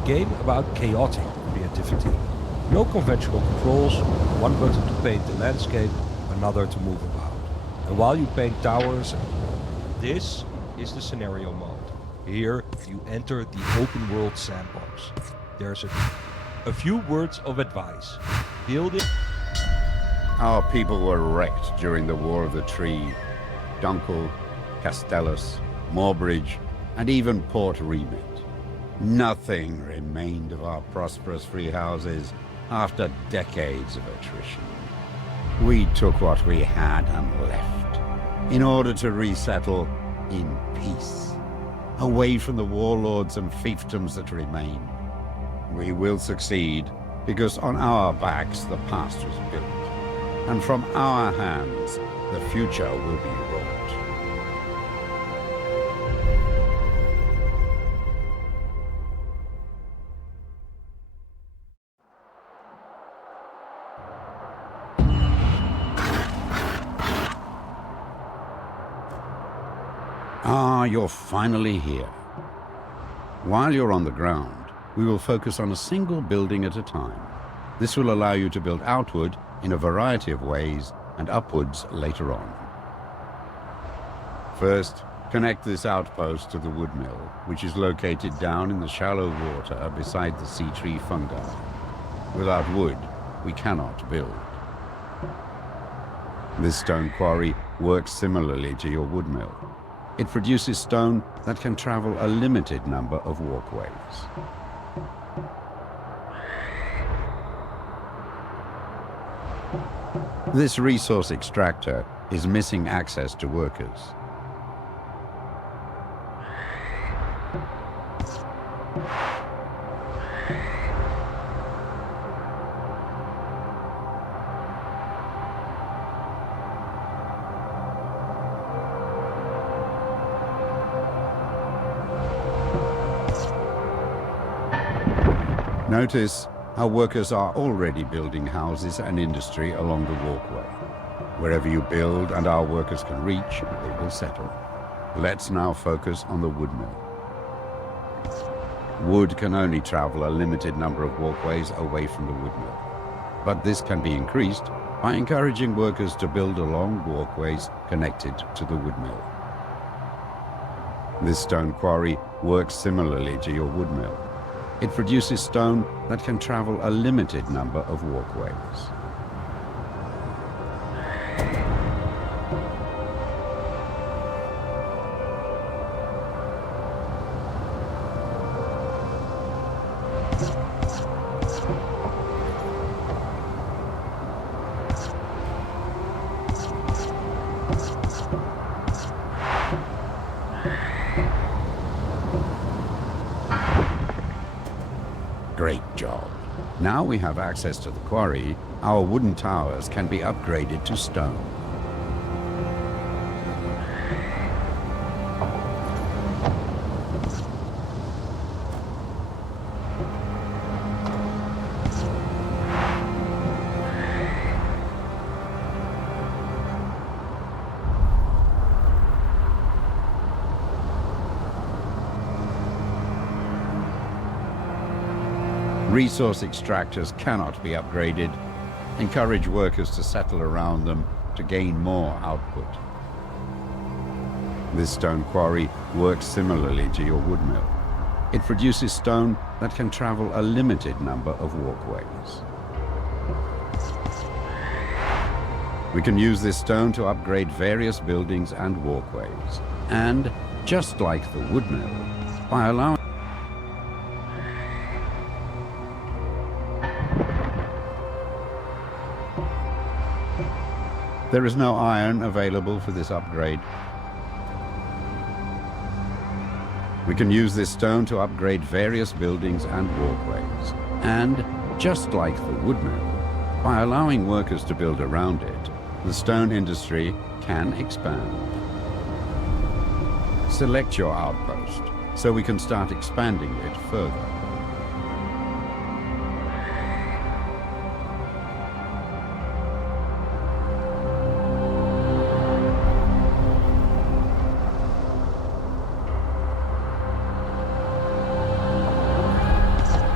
a game about chaotic creativity. No conventional controls, one button to paint the landscape, another to move about. And while you paint towers, this is the scenario mode. Here you enter the open world sandbox. There's a few words of advice. Building. Our people were wrecked during the War of the Tree. Dunkel, Castellus, Moorbridge, and even Port Remit. Nothing remained of our prosperous free houses after decades of attrition. We took what we had and left, in order to resettle in peace, away from the warlords and fiefdoms that remain. We will succeed, because on our backs the past was built, and from our hands the future will be wrought. Ah, you're finally here. While you're on the ground, we will focus on a single building at a time. This will allow you to build outward in a variety of ways and upwards later on. First, connect this outpost to the wood mill, which is located down in the shallow water beside the sea tree fungi. Without wood, we cannot build. This stone quarry works similarly to your wood mill. It produces stone that can travel a limited number of walkways. This resource extractor is missing access to workers. Notice how workers are already building houses and industry along the walkway. Wherever you build and our workers can reach, they will settle. Let's now focus on the wood mill. Wood can only travel a limited number of walkways away from the wood mill, but this can be increased by encouraging workers to build along walkways connected to the wood mill. This stone quarry works similarly to your wood mill. It produces stone that can travel a limited number of walkways. Great job. Now we have access to the quarry, our wooden towers can be upgraded to stone. Resource extractors cannot be upgraded. Encourage workers to settle around them to gain more output. This stone quarry works similarly to your wood mill. It produces stone that can travel a limited number of walkways. We can use this stone to upgrade various buildings and walkways. And, just like the wood mill, by allowing there is no iron available for this upgrade. We can use this stone to upgrade various buildings and walkways. And, just like the wood mill, by allowing workers to build around it, the stone industry can expand. Select your outpost so we can start expanding it further.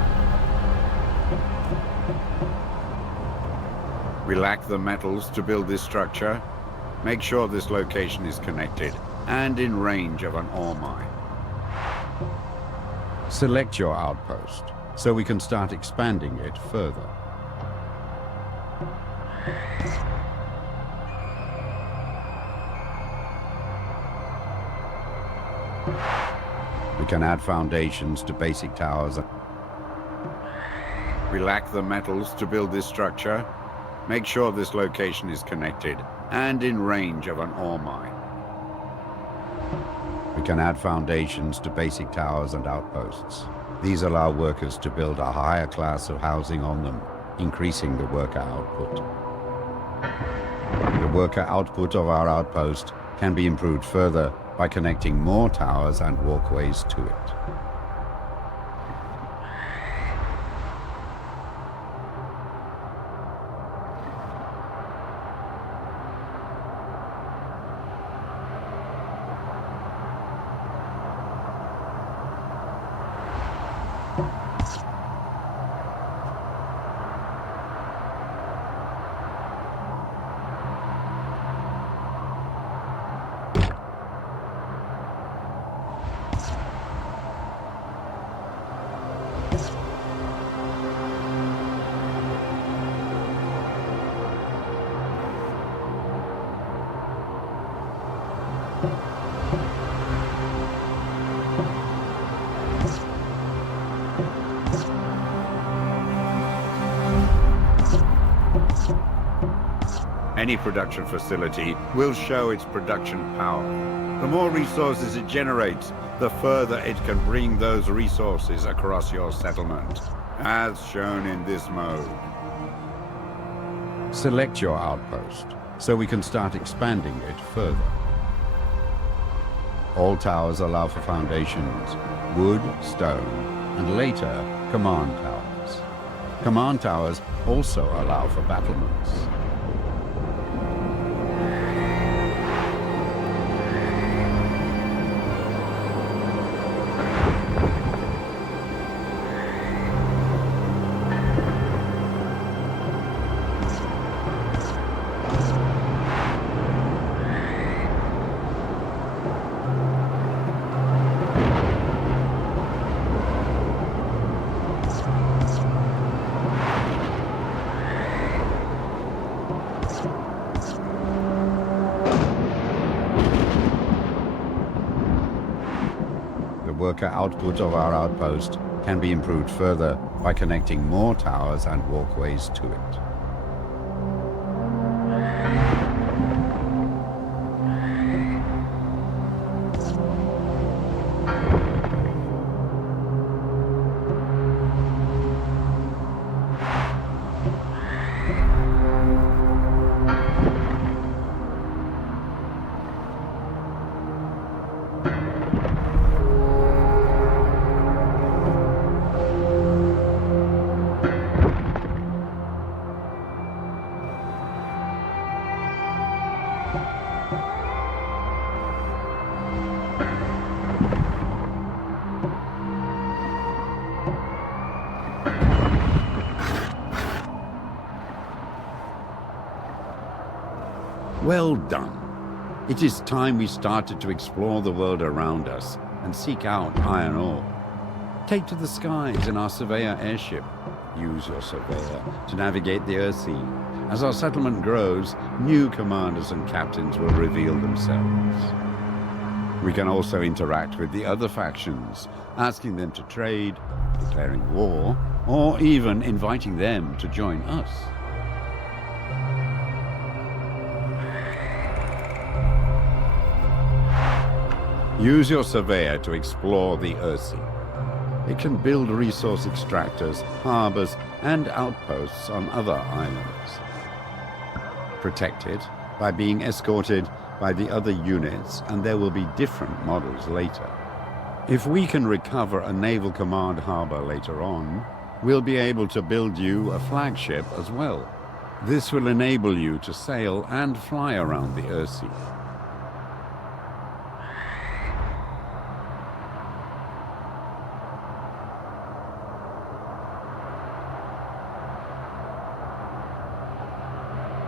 We lack the metals to build this structure. Make sure this location is connected and in range of an ore mine. Select your outpost so we can start expanding it further. We can add foundations to basic towers. We lack the metals to build this structure. Make sure this location is connected and in range of an ore mine. We can add foundations to basic towers and outposts. These allow workers to build a higher class of housing on them, increasing the worker output. The worker output of our outpost can be improved further by connecting more towers and walkways to it. Any production facility will show its production power. The more resources it generates, the further it can bring those resources across your settlement, as shown in this mode. Select your outpost so we can start expanding it further. All towers allow for foundations, wood, stone, and later command towers. Command towers also allow for battlements. Worker output of our outpost can be improved further by connecting more towers and walkways to it. Well done. It is time we started to explore the world around us and seek out iron ore. Take to the skies in our Surveyor airship. Use your Surveyor to navigate the Earthsea. As our settlement grows, new commanders and captains will reveal themselves. We can also interact with the other factions, asking them to trade, declaring war, or even inviting them to join us. Use your Surveyor to explore the Earthsea. It can build resource extractors, harbors, and outposts on other islands. Protect it by being escorted by the other units, and there will be different models later. If we can recover a naval command harbor later on, we'll be able to build you a flagship as well. This will enable you to sail and fly around the Earthsea.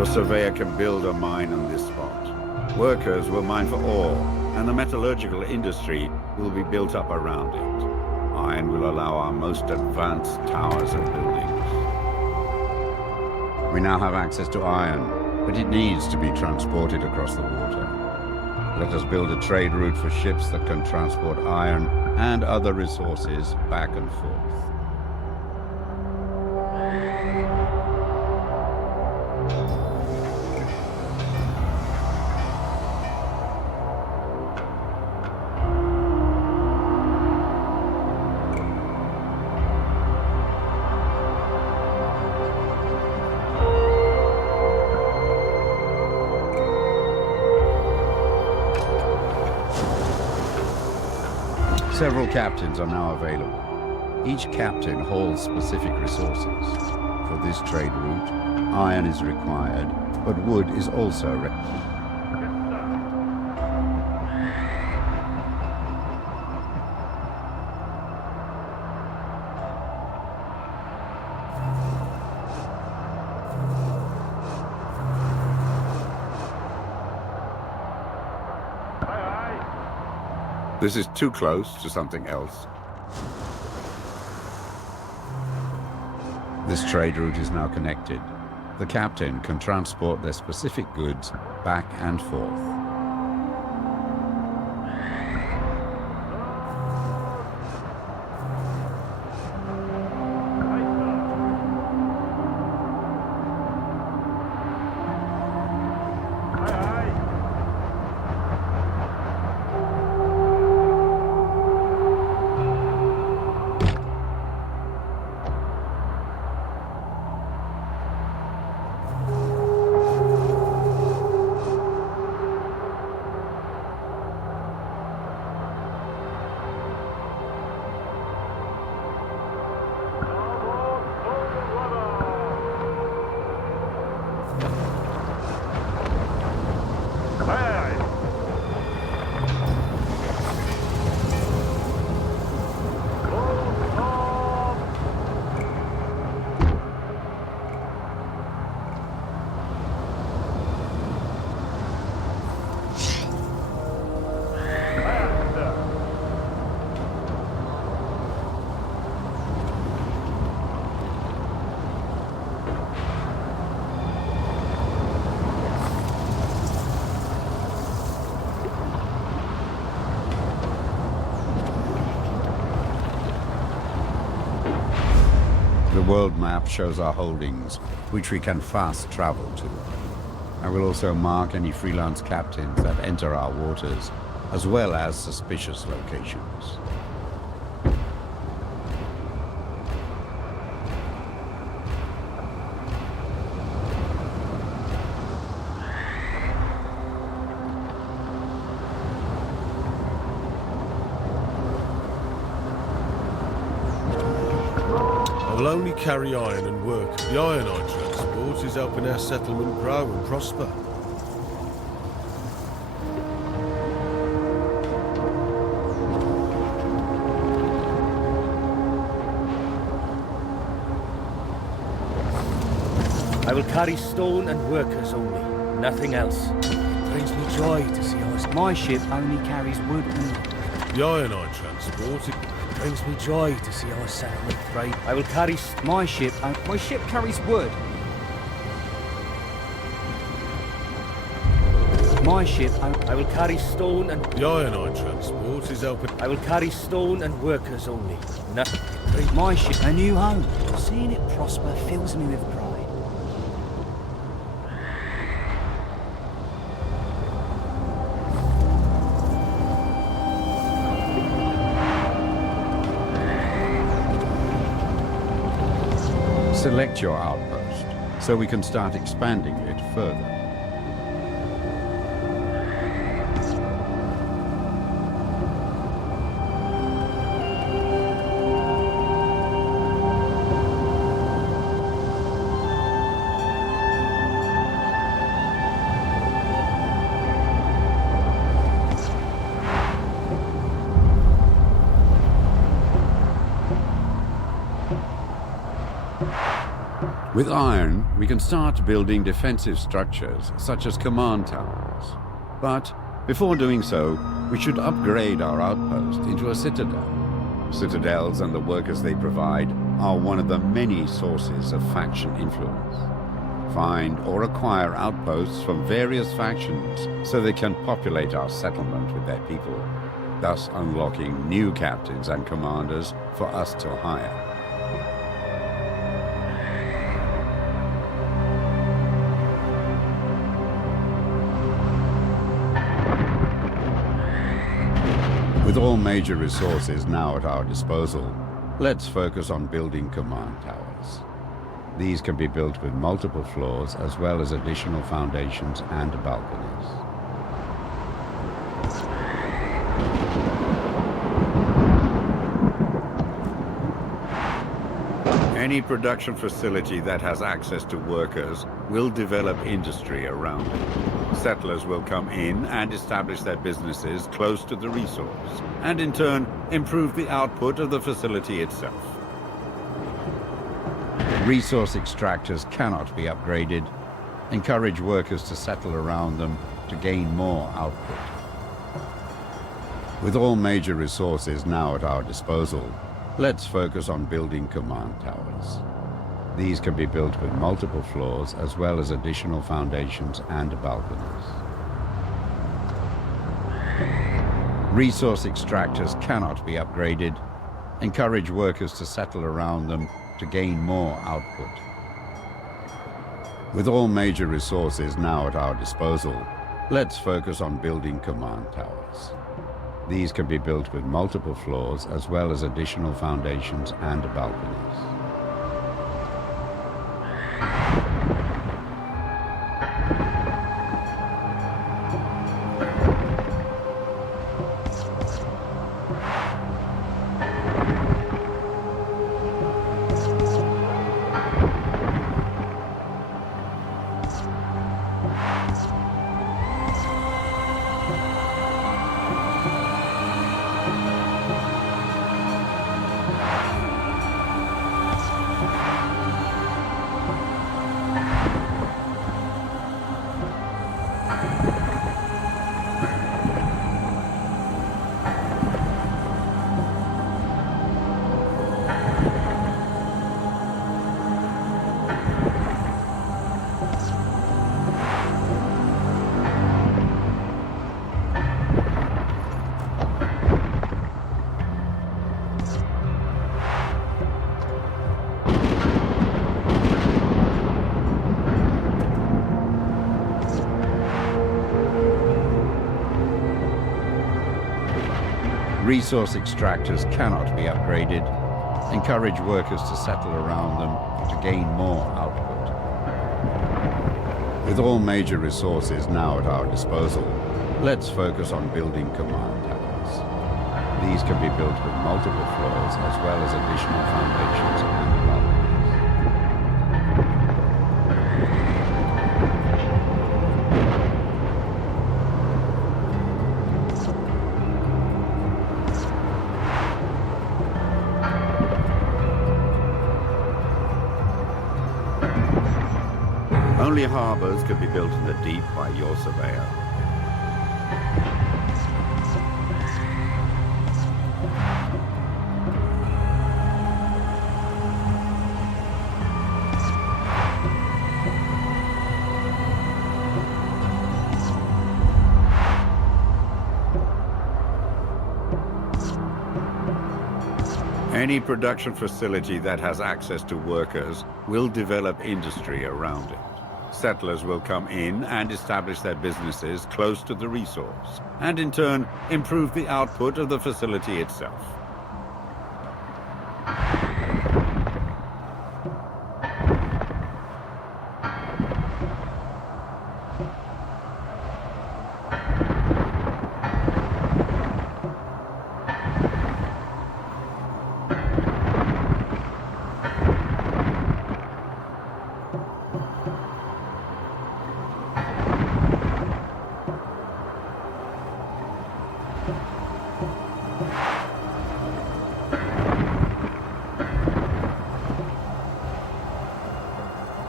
Your surveyor can build a mine on this spot. Workers will mine for ore, and the metallurgical industry will be built up around it. Iron will allow our most advanced towers and buildings. We now have access to iron, but it needs to be transported across the water. Let us build a trade route for ships that can transport iron and other resources back and forth. Several captains are now available. Each captain holds specific resources. For this trade route, iron is required, but wood is also required. This is too close to something else. This trade route is now connected. The captain can transport their specific goods back and forth. The world map shows our holdings, which we can fast travel to. I will also mark any freelance captains that enter our waters, as well as suspicious locations. I will only carry iron and work. The iron I transport is helping our settlement grow and prosper. I will carry stone and workers only, nothing else. It brings me joy to see us. My ship only carries wood and... The iron I transport, it brings me joy to see our settlement thrive. I will carry my ship carries wood. My ship, I will carry stone and... The iron I transport is helping... I will carry stone and workers only. My ship, a new home. Seeing it prosper fills me with pride. Select your outpost, so we can start expanding it further. With iron, we can start building defensive structures, such as command towers. But before doing so, we should upgrade our outpost into a citadel. Citadels and the workers they provide are one of the many sources of faction influence. Find or acquire outposts from various factions so they can populate our settlement with their people, thus unlocking new captains and commanders for us to hire. With all major resources now at our disposal, let's focus on building command towers. These can be built with multiple floors as well as additional foundations and balconies. Any production facility that has access to workers will develop industry around it. Settlers will come in and establish their businesses close to the resource, and in turn, improve the output of the facility itself. Resource extractors cannot be upgraded. Encourage workers to settle around them to gain more output. With all major resources now at our disposal, let's focus on building command towers. These can be built with multiple floors as well as additional foundations and balconies. Resource extractors cannot be upgraded. Encourage workers to settle around them to gain more output. With all major resources now at our disposal, let's focus on building command towers. These can be built with multiple floors as well as additional foundations and balconies. Resource extractors cannot be upgraded. Encourage workers to settle around them to gain more output. With all major resources now at our disposal, let's focus on building command towers. These can be built with multiple floors as well as additional foundations and balconies. Only harbors could be built in the deep by your surveyor. Any production facility that has access to workers will develop industry around it. Settlers will come in and establish their businesses close to the resource, and in turn, improve the output of the facility itself.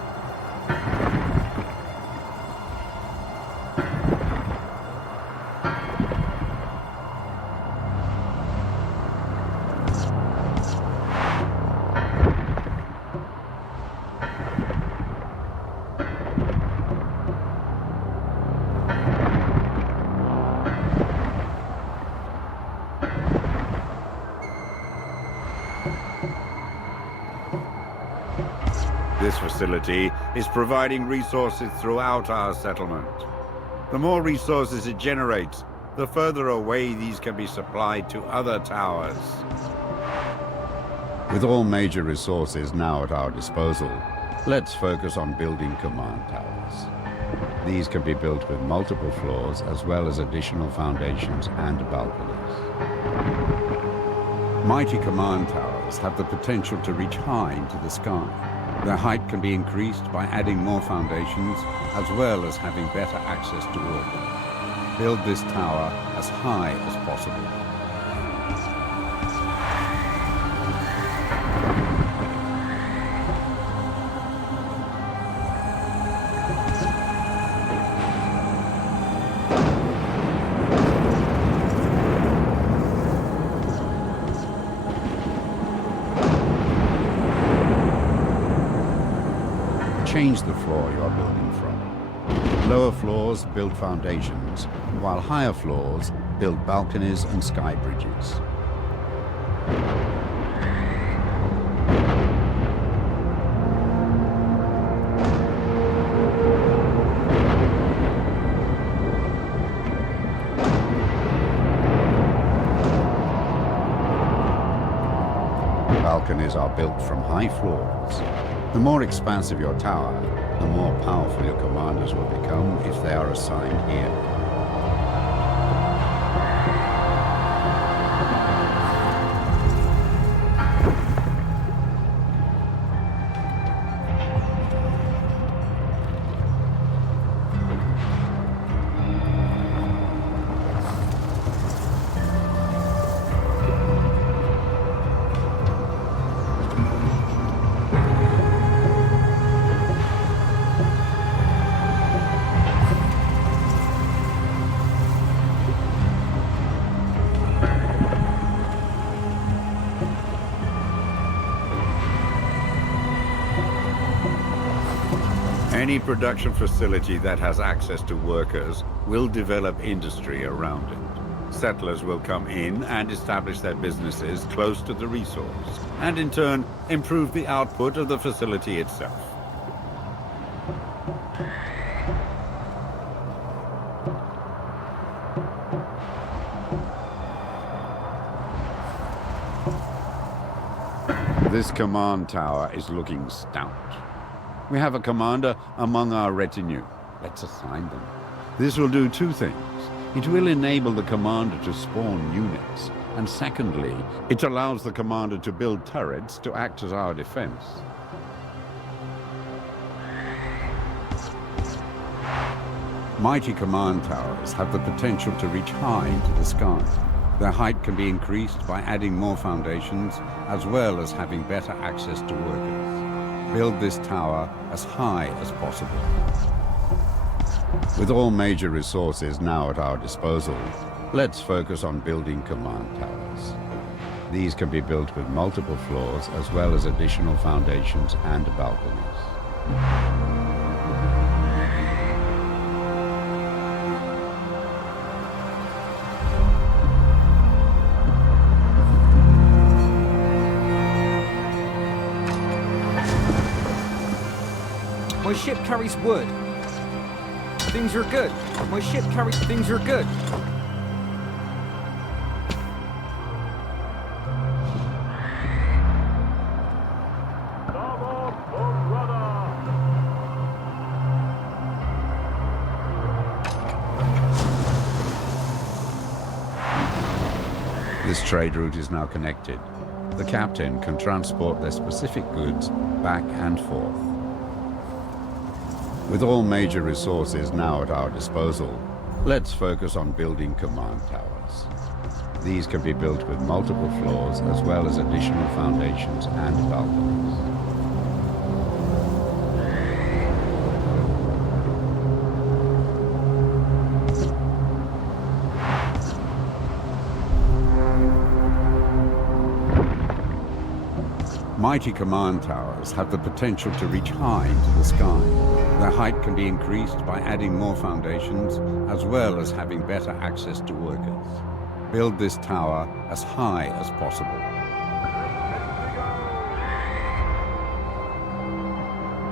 This facility is providing resources throughout our settlement. The more resources it generates, the further away these can be supplied to other towers. With all major resources now at our disposal, let's focus on building command towers. These can be built with multiple floors as well as additional foundations and balconies. Mighty command towers have the potential to reach high into the sky. Their height can be increased by adding more foundations as well as having better access to workers. Build this tower as high as possible. Change the floor you are building from. Lower floors build foundations, while higher floors build balconies and sky bridges. Balconies are built from high floors. The more expansive your tower, the more powerful your commanders will become if they are assigned here. Any production facility that has access to workers will develop industry around it. Settlers will come in and establish their businesses close to the resource, and in turn, improve the output of the facility itself. This command tower is looking stout. We have a commander among our retinue. Let's assign them. This will do two things. It will enable the commander to spawn units, and secondly, it allows the commander to build turrets to act as our defense. Mighty command towers have the potential to reach high into the sky. Their height can be increased by adding more foundations, as well as having better access to workers. Build this tower as high as possible. With all major resources now at our disposal, let's focus on building command towers. These can be built with multiple floors as well as additional foundations and balconies. My ship carries wood. Things are good. My ship carries... Things are good. This trade route is now connected. The captain can transport their specific goods back and forth. With all major resources now at our disposal, let's focus on building command towers. These can be built with multiple floors as well as additional foundations and balconies. Mighty command towers have the potential to reach high into the sky. Their height can be increased by adding more foundations, as well as having better access to workers. Build this tower as high as possible.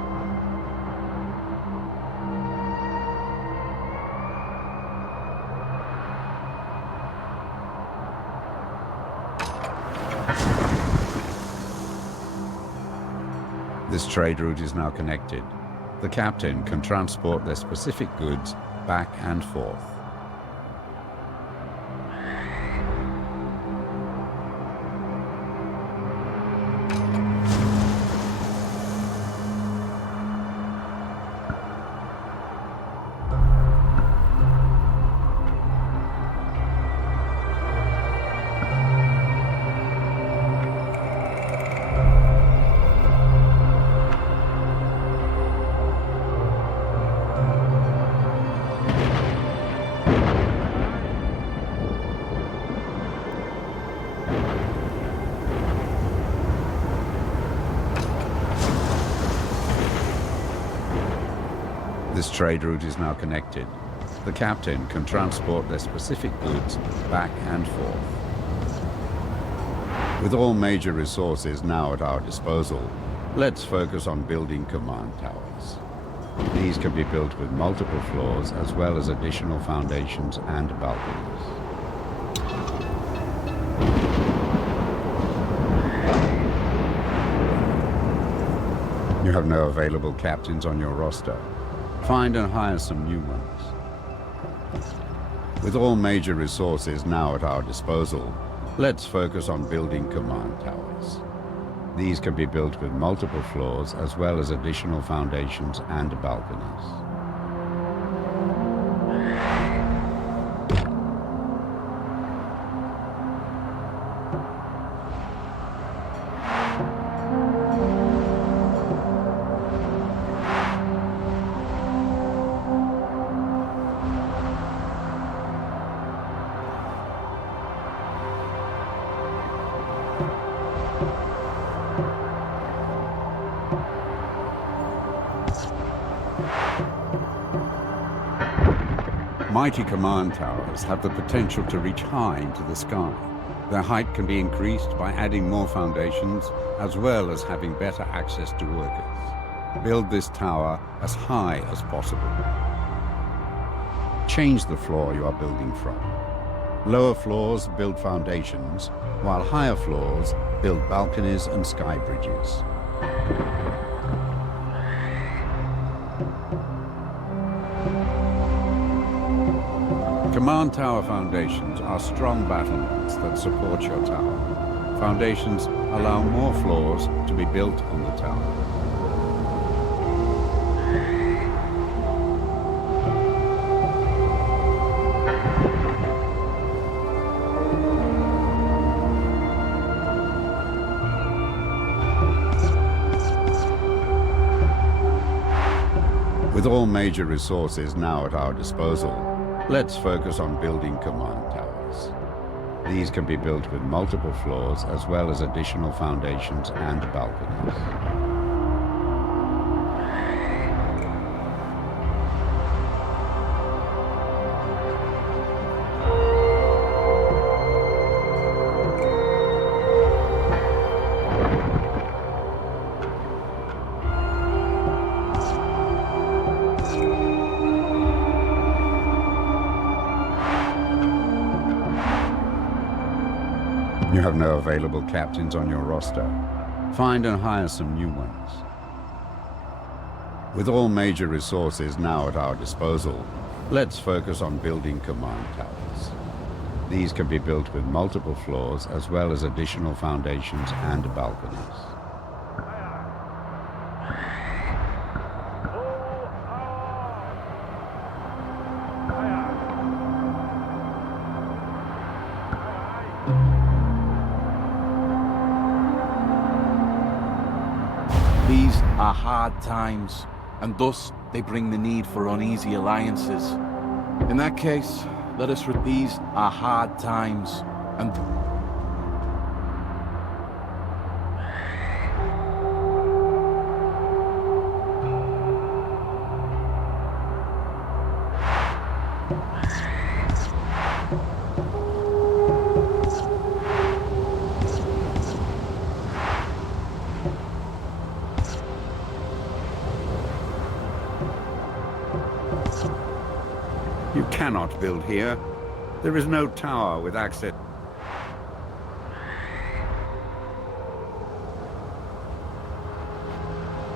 This trade route is now connected. The captain can transport their specific goods back and forth. This trade route is now connected. The captain can transport their specific goods back and forth. With all major resources now at our disposal, let's focus on building command towers. These can be built with multiple floors as well as additional foundations and balconies. You have no available captains on your roster. Find and hire some new ones. With all major resources now at our disposal, let's focus on building command towers. These can be built with multiple floors as well as additional foundations and balconies. Mighty command towers have the potential to reach high into the sky. Their height can be increased by adding more foundations, as well as having better access to workers. Build this tower as high as possible. Change the floor you are building from. Lower floors build foundations, while higher floors build balconies and sky bridges. Command tower foundations are strong battlements that support your tower. Foundations allow more floors to be built on the tower. With all major resources now at our disposal, let's focus on building command towers. These can be built with multiple floors as well as additional foundations and balconies. You have no available captains on your roster. Find and hire some new ones. With all major resources now at our disposal, let's focus on building command towers. These can be built with multiple floors as well as additional foundations and balconies. These are hard times, and thus they bring the need for uneasy alliances. In that case, let us these are hard times, and You cannot build here. There is no tower with access.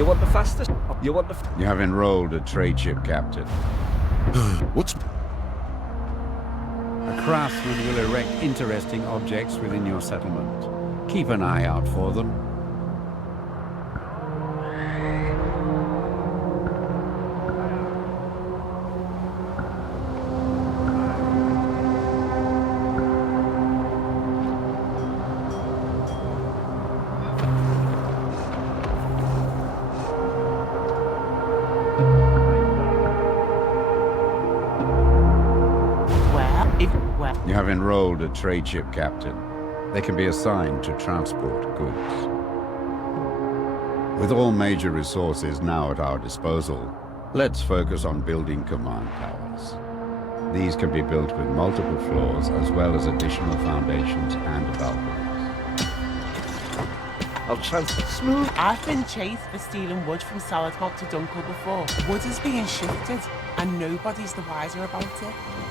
You want the fastest? You want the... You have enrolled a trade ship captain. What's... A craftsman will erect interesting objects within your settlement. Keep an eye out for them. You have enrolled a trade ship captain. They can be assigned to transport goods. With all major resources now at our disposal, let's focus on building command towers. These can be built with multiple floors as well as additional foundations and balconies. I'll transfer smooth. I've been chased for stealing wood from Saladmont to Dunkel before. Wood is being shifted, and nobody's the wiser about it.